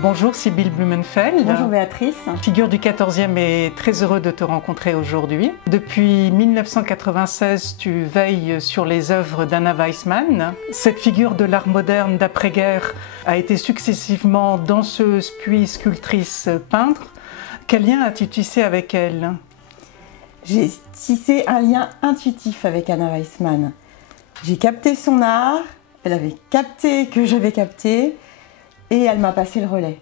Bonjour Sybille Blumenfeld. Bonjour Béatrice. Figure du 14e et très heureux de te rencontrer aujourd'hui. Depuis 1996, tu veilles sur les œuvres d'Anna Weissmann. Cette figure de l'art moderne d'après-guerre a été successivement danseuse puis sculptrice peintre. Quel lien as-tu tissé avec elle? J'ai tissé un lien intuitif avec Anna Weissmann. J'ai capté son art, elle avait capté que j'avais capté, et elle m'a passé le relais.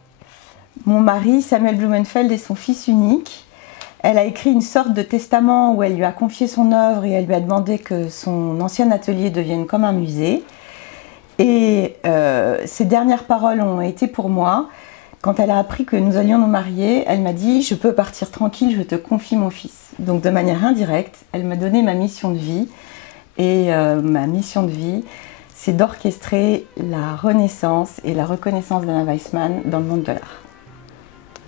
Mon mari, Samuel Blumenfeld, est son fils unique. Elle a écrit une sorte de testament où elle lui a confié son œuvre et elle lui a demandé que son ancien atelier devienne comme un musée. Et ses dernières paroles ont été pour moi. Quand elle a appris que nous allions nous marier, elle m'a dit « Je peux partir tranquille, je te confie mon fils ». Donc de manière indirecte, elle m'a donné ma mission de vie. Et ma mission de vie, c'est d'orchestrer la renaissance et la reconnaissance d'Anna Weissmann dans le monde de l'art.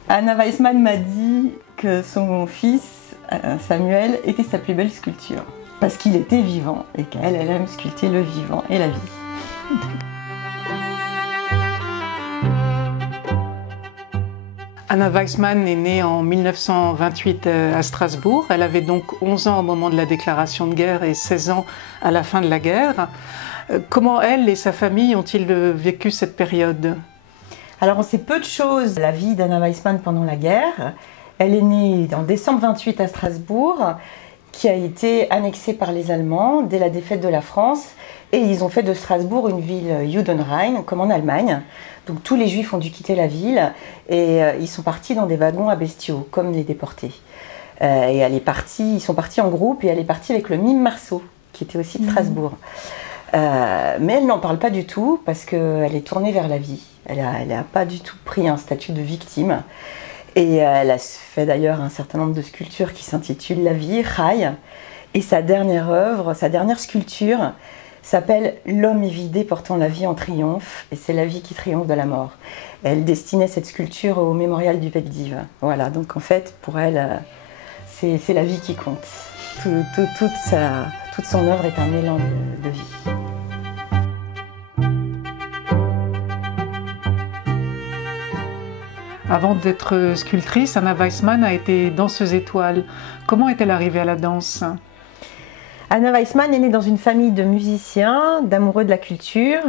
Anna Weissmann m'a dit que son fils, Samuel, était sa plus belle sculpture. Parce qu'il était vivant et qu'elle aime sculpter le vivant et la vie. Anna Weissmann est née en 1928 à Strasbourg. Elle avait donc 11 ans au moment de la déclaration de guerre et 16 ans à la fin de la guerre. Comment elle et sa famille ont-ils vécu cette période? Alors on sait peu de choses de la vie d'Anna Weissmann pendant la guerre. Elle est née en décembre 28 à Strasbourg, qui a été annexée par les Allemands dès la défaite de la France. Et ils ont fait de Strasbourg une ville Judenrein, comme en Allemagne. Donc tous les Juifs ont dû quitter la ville et ils sont partis dans des wagons à bestiaux, comme les déportés. Et ils sont partis en groupe et elle est partie avec le mime Marceau, qui était aussi de Strasbourg. Mais elle n'en parle pas du tout parce qu'elle est tournée vers la vie. Elle n'a pas du tout pris un statut de victime. Et elle a fait d'ailleurs un certain nombre de sculptures qui s'intitulent La vie, Chai. Et sa dernière œuvre, sa dernière sculpture s'appelle L'homme évidé portant la vie en triomphe. Et c'est la vie qui triomphe de la mort. Elle destinait cette sculpture au mémorial du Plovdiv. Voilà, donc en fait, pour elle, c'est la vie qui compte. Toute son œuvre est un élan de vie. Avant d'être sculptrice, Anna Weissmann a été danseuse étoile. Comment est-elle arrivée à la danse? Anna Weissmann est née dans une famille de musiciens, d'amoureux de la culture.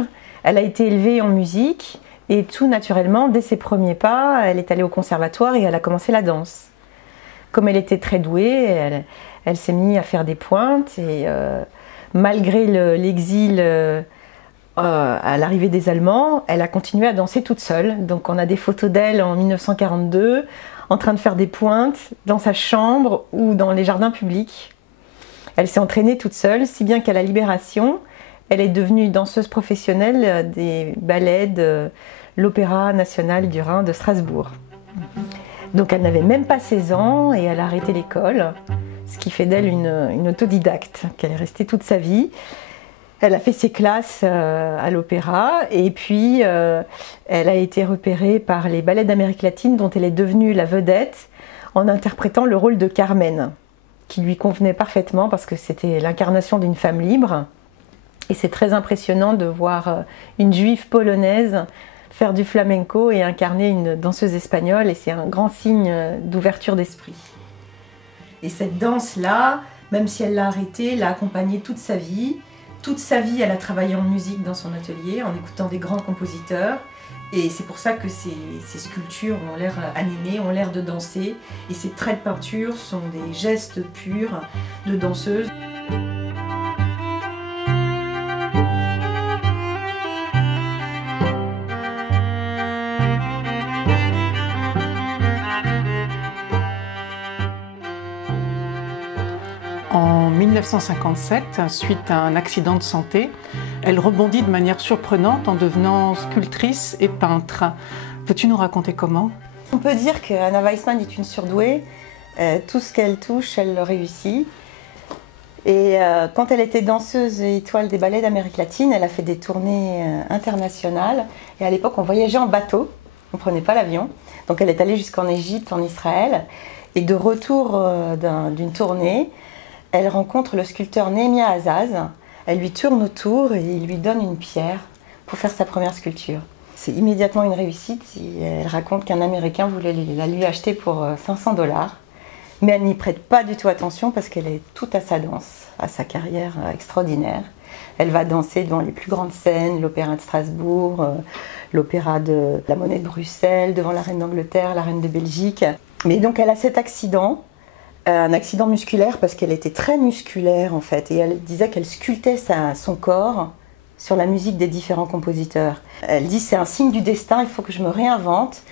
Elle a été élevée en musique et tout naturellement, dès ses premiers pas, elle est allée au conservatoire et elle a commencé la danse. Comme elle était très douée, elle s'est mise à faire des pointes et malgré l'exil à l'arrivée des Allemands, elle a continué à danser toute seule. Donc on a des photos d'elle en 1942 en train de faire des pointes dans sa chambre ou dans les jardins publics. Elle s'est entraînée toute seule, si bien qu'à la Libération, elle est devenue danseuse professionnelle des ballets de l'Opéra national du Rhin de Strasbourg. Donc elle n'avait même pas 16 ans et elle a arrêté l'école, ce qui fait d'elle une autodidacte, qu'elle est restée toute sa vie. Elle a fait ses classes à l'opéra et puis elle a été repérée par les ballets d'Amérique latine dont elle est devenue la vedette en interprétant le rôle de Carmen, qui lui convenait parfaitement parce que c'était l'incarnation d'une femme libre. Et c'est très impressionnant de voir une juive polonaise faire du flamenco et incarner une danseuse espagnole, et c'est un grand signe d'ouverture d'esprit. Et cette danse-là, même si elle l'a arrêtée, l'a accompagnée toute sa vie. Toute sa vie, elle a travaillé en musique dans son atelier, en écoutant des grands compositeurs. Et c'est pour ça que ces sculptures ont l'air animées, ont l'air de danser. Et ces traits de peinture sont des gestes purs de danseuse. En 1957, suite à un accident de santé, elle rebondit de manière surprenante en devenant sculptrice et peintre. Peux-tu nous raconter comment? On peut dire qu'Anna Weissmann est une surdouée. Tout ce qu'elle touche, elle le réussit. Et quand elle était danseuse et étoile des ballets d'Amérique latine, elle a fait des tournées internationales. Et à l'époque, on voyageait en bateau, on ne prenait pas l'avion. Donc elle est allée jusqu'en Égypte, en Israël. Et de retour d'une tournée, elle rencontre le sculpteur Nehemia Azaz. Elle lui tourne autour et il lui donne une pierre pour faire sa première sculpture. C'est immédiatement une réussite. Elle raconte qu'un Américain voulait la lui acheter pour 500 $. Mais elle n'y prête pas du tout attention parce qu'elle est toute à sa danse, à sa carrière extraordinaire. Elle va danser devant les plus grandes scènes, l'Opéra de Strasbourg, l'Opéra de la Monnaie de Bruxelles, devant la Reine d'Angleterre, la Reine de Belgique. Mais donc elle a cet accident, un accident musculaire parce qu'elle était très musculaire en fait. Et elle disait qu'elle sculptait son corps sur la musique des différents compositeurs. Elle dit c'est un signe du destin, il faut que je me réinvente.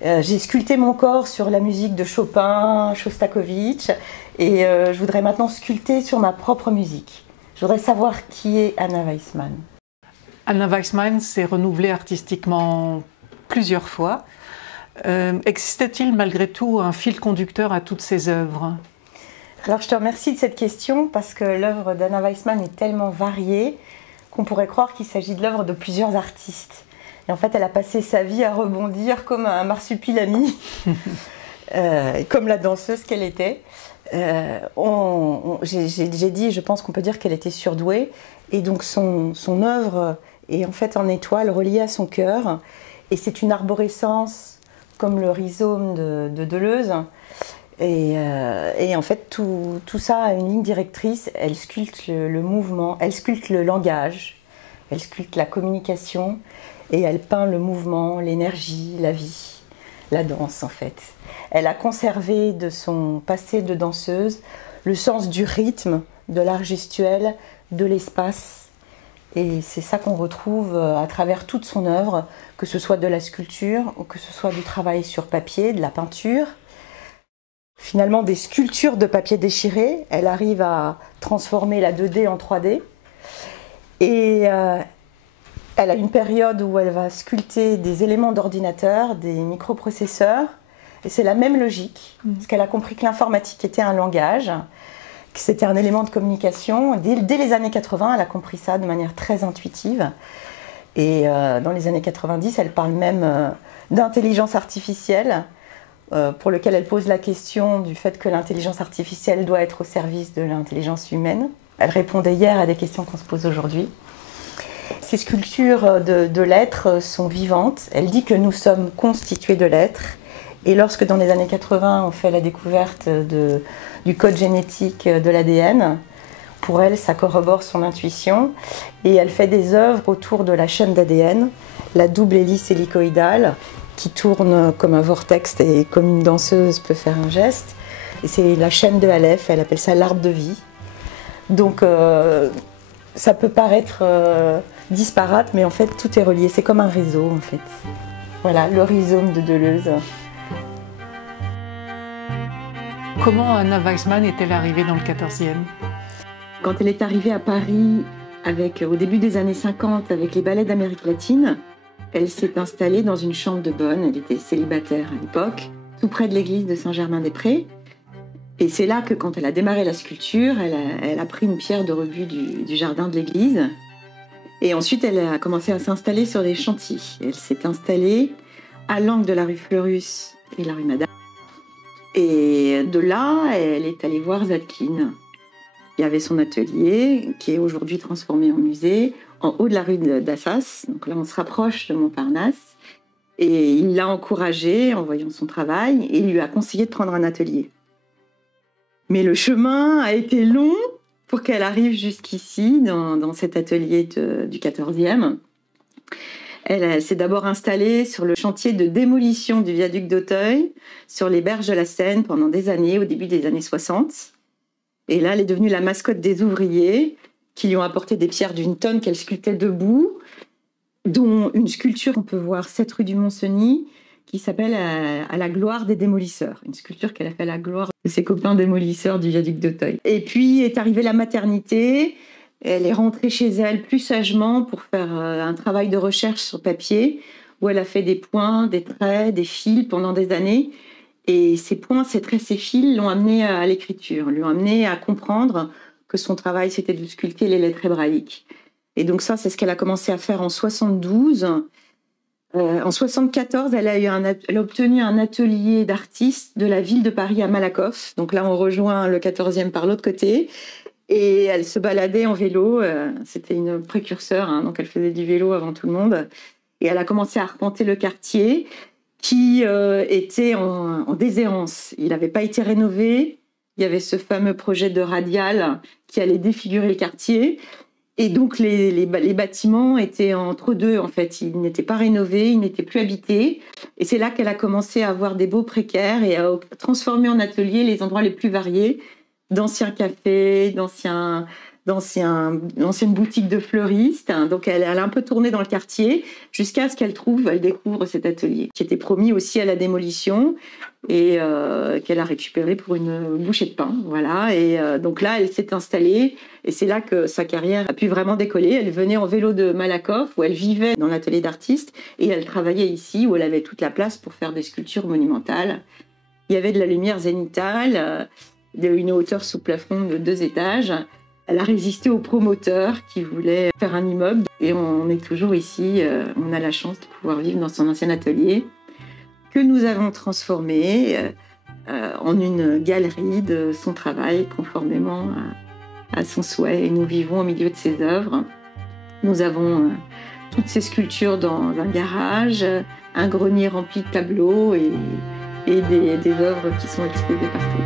J'ai sculpté mon corps sur la musique de Chopin, Shostakovich, et je voudrais maintenant sculpter sur ma propre musique. Je voudrais savoir qui est Anna Weissmann. Anna Weissmann s'est renouvelée artistiquement plusieurs fois. Existait-il malgré tout un fil conducteur à toutes ses œuvres? Alors je te remercie de cette question parce que l'œuvre d'Anna Weissmann est tellement variée qu'on pourrait croire qu'il s'agit de l'œuvre de plusieurs artistes. Et en fait, elle a passé sa vie à rebondir comme un marsupilami, comme la danseuse qu'elle était. J'ai dit, je pense qu'on peut dire qu'elle était surdouée. Et donc son œuvre est en fait en étoile reliée à son cœur. Et c'est une arborescence comme le rhizome de Deleuze. Et en fait, tout ça a une ligne directrice. Elle sculpte le mouvement, elle sculpte le langage, elle sculpte la communication. Et elle peint le mouvement, l'énergie, la vie, la danse en fait. Elle a conservé de son passé de danseuse le sens du rythme, de l'art gestuel, de l'espace. Et c'est ça qu'on retrouve à travers toute son œuvre, que ce soit de la sculpture ou que ce soit du travail sur papier, de la peinture. Finalement, des sculptures de papier déchiré, elle arrive à transformer la 2D en 3D. Et elle a une période où elle va sculpter des éléments d'ordinateur, des microprocesseurs, et c'est la même logique, parce qu'elle a compris que l'informatique était un langage, que c'était un élément de communication. Dès les années 80, elle a compris ça de manière très intuitive. Et dans les années 90, elle parle même d'intelligence artificielle, pour lequel elle pose la question du fait que l'intelligence artificielle doit être au service de l'intelligence humaine. Elle répondait hier à des questions qu'on se pose aujourd'hui. Ces sculptures de l'être sont vivantes. Elle dit que nous sommes constitués de l'être. Et lorsque dans les années 80, on fait la découverte du code génétique de l'ADN, pour elle, ça corrobore son intuition. Et elle fait des œuvres autour de la chaîne d'ADN, la double hélice hélicoïdale, qui tourne comme un vortex et comme une danseuse peut faire un geste. Et c'est la chaîne de Aleph, elle appelle ça l'arbre de vie. Donc ça peut paraître disparate, mais en fait tout est relié, c'est comme un réseau en fait. Voilà, le rhizome de Deleuze. Comment Anna Weissmann est-elle arrivée dans le 14e? Quand elle est arrivée à Paris, au début des années 50, avec les ballets d'Amérique latine, elle s'est installée dans une chambre de bonne, elle était célibataire à l'époque, tout près de l'église de Saint-Germain-des-Prés. Et c'est là que, quand elle a démarré la sculpture, elle a pris une pierre de rebut du jardin de l'église. Et ensuite, elle a commencé à s'installer sur les chantiers. Elle s'est installée à l'angle de la rue Fleurus et la rue Madame. Et de là, elle est allée voir Zadkine. Il y avait son atelier, qui est aujourd'hui transformé en musée, en haut de la rue d'Assas. Donc là, on se rapproche de Montparnasse. Et il l'a encouragée en voyant son travail et il lui a conseillé de prendre un atelier. Mais le chemin a été long pour qu'elle arrive jusqu'ici, dans cet atelier du 14e. Elle s'est d'abord installée sur le chantier de démolition du viaduc d'Auteuil, sur les berges de la Seine, pendant des années, au début des années 60. Et là, elle est devenue la mascotte des ouvriers, qui lui ont apporté des pierres d'une tonne qu'elle sculptait debout, dont une sculpture qu'on peut voir 7 rue du Mont-Cenis, qui s'appelle à la gloire des démolisseurs. Une sculpture qu'elle a fait à la gloire de ses copains démolisseurs du viaduc d'Auteuil. Et puis est arrivée la maternité. Elle est rentrée chez elle plus sagement pour faire un travail de recherche sur papier, où elle a fait des points, des traits, des fils pendant des années. Et ces points, ces traits, ces fils l'ont amenée à l'écriture, l'ont amenée à comprendre que son travail, c'était de sculpter les lettres hébraïques. Et donc ça, c'est ce qu'elle a commencé à faire en 72. En 74, elle a obtenu un atelier d'artiste de la ville de Paris à Malakoff. Donc là, on rejoint le 14e par l'autre côté. Et elle se baladait en vélo. C'était une précurseur, hein, donc elle faisait du vélo avant tout le monde. Et elle a commencé à arpenter le quartier qui était en déshérence. Il n'avait pas été rénové. Il y avait ce fameux projet de radial qui allait défigurer le quartier. Et donc, les bâtiments étaient entre deux, en fait. Ils n'étaient pas rénovés, ils n'étaient plus habités. Et c'est là qu'elle a commencé à avoir des baux précaires et à transformer en atelier les endroits les plus variés, d'anciens cafés, d'anciennes boutiques de fleuristes. Donc, elle a un peu tourné dans le quartier jusqu'à ce qu'elle découvre cet atelier, qui était promis aussi à la démolition et qu'elle a récupéré pour une bouchée de pain. Voilà. Et donc là, elle s'est installée et c'est là que sa carrière a pu vraiment décoller. Elle venait en vélo de Malakoff, où elle vivait dans l'atelier d'artiste, et elle travaillait ici, où elle avait toute la place pour faire des sculptures monumentales. Il y avait de la lumière zénithale, une hauteur sous plafond de 2 étages. Elle a résisté aux promoteurs qui voulaient faire un immeuble. Et on est toujours ici, on a la chance de pouvoir vivre dans son ancien atelier, que nous avons transformé en une galerie de son travail, conformément à son souhait. Et nous vivons au milieu de ses œuvres. Nous avons toutes ces sculptures dans un garage, un grenier rempli de tableaux et des œuvres qui sont exposées partout.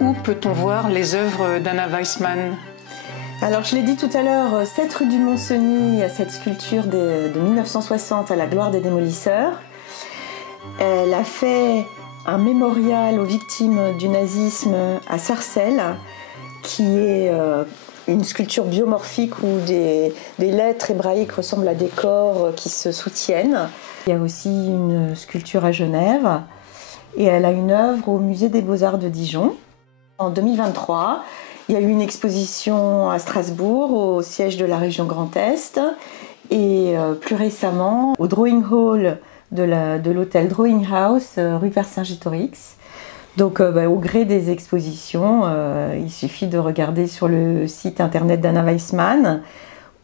Où peut-on voir les œuvres d'Anna Weissmann? Alors, je l'ai dit tout à l'heure, 7 rue du Mont-Cenis, il y a cette sculpture de 1960 à la gloire des démolisseurs. Elle a fait un mémorial aux victimes du nazisme à Sarcelles, qui est une sculpture biomorphique où des lettres hébraïques ressemblent à des corps qui se soutiennent. Il y a aussi une sculpture à Genève et elle a une œuvre au musée des Beaux-Arts de Dijon. En 2023, il y a eu une exposition à Strasbourg, au siège de la région Grand Est, et plus récemment au Drawing Hall de l'hôtel Drawing House, rue Vercingétorix. Donc au gré des expositions, il suffit de regarder sur le site internet d'Anna Weissmann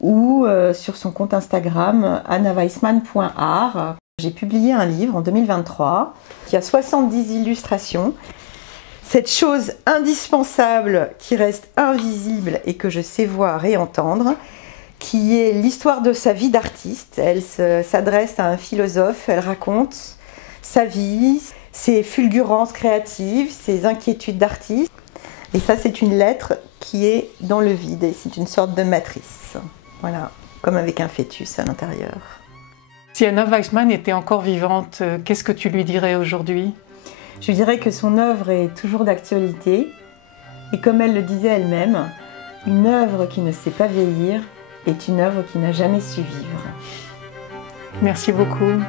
ou sur son compte Instagram annaweissmann.art. J'ai publié un livre en 2023 qui a 70 illustrations. Cette chose indispensable qui reste invisible et que je sais voir et entendre, qui est l'histoire de sa vie d'artiste. Elle s'adresse à un philosophe, elle raconte sa vie, ses fulgurances créatives, ses inquiétudes d'artiste. Et ça, c'est une lettre qui est dans le vide et c'est une sorte de matrice. Voilà, comme avec un fœtus à l'intérieur. Si Anna Weissmann était encore vivante, qu'est-ce que tu lui dirais aujourd'hui? Je dirais que son œuvre est toujours d'actualité et comme elle le disait elle-même, une œuvre qui ne sait pas vieillir est une œuvre qui n'a jamais su vivre. Merci beaucoup.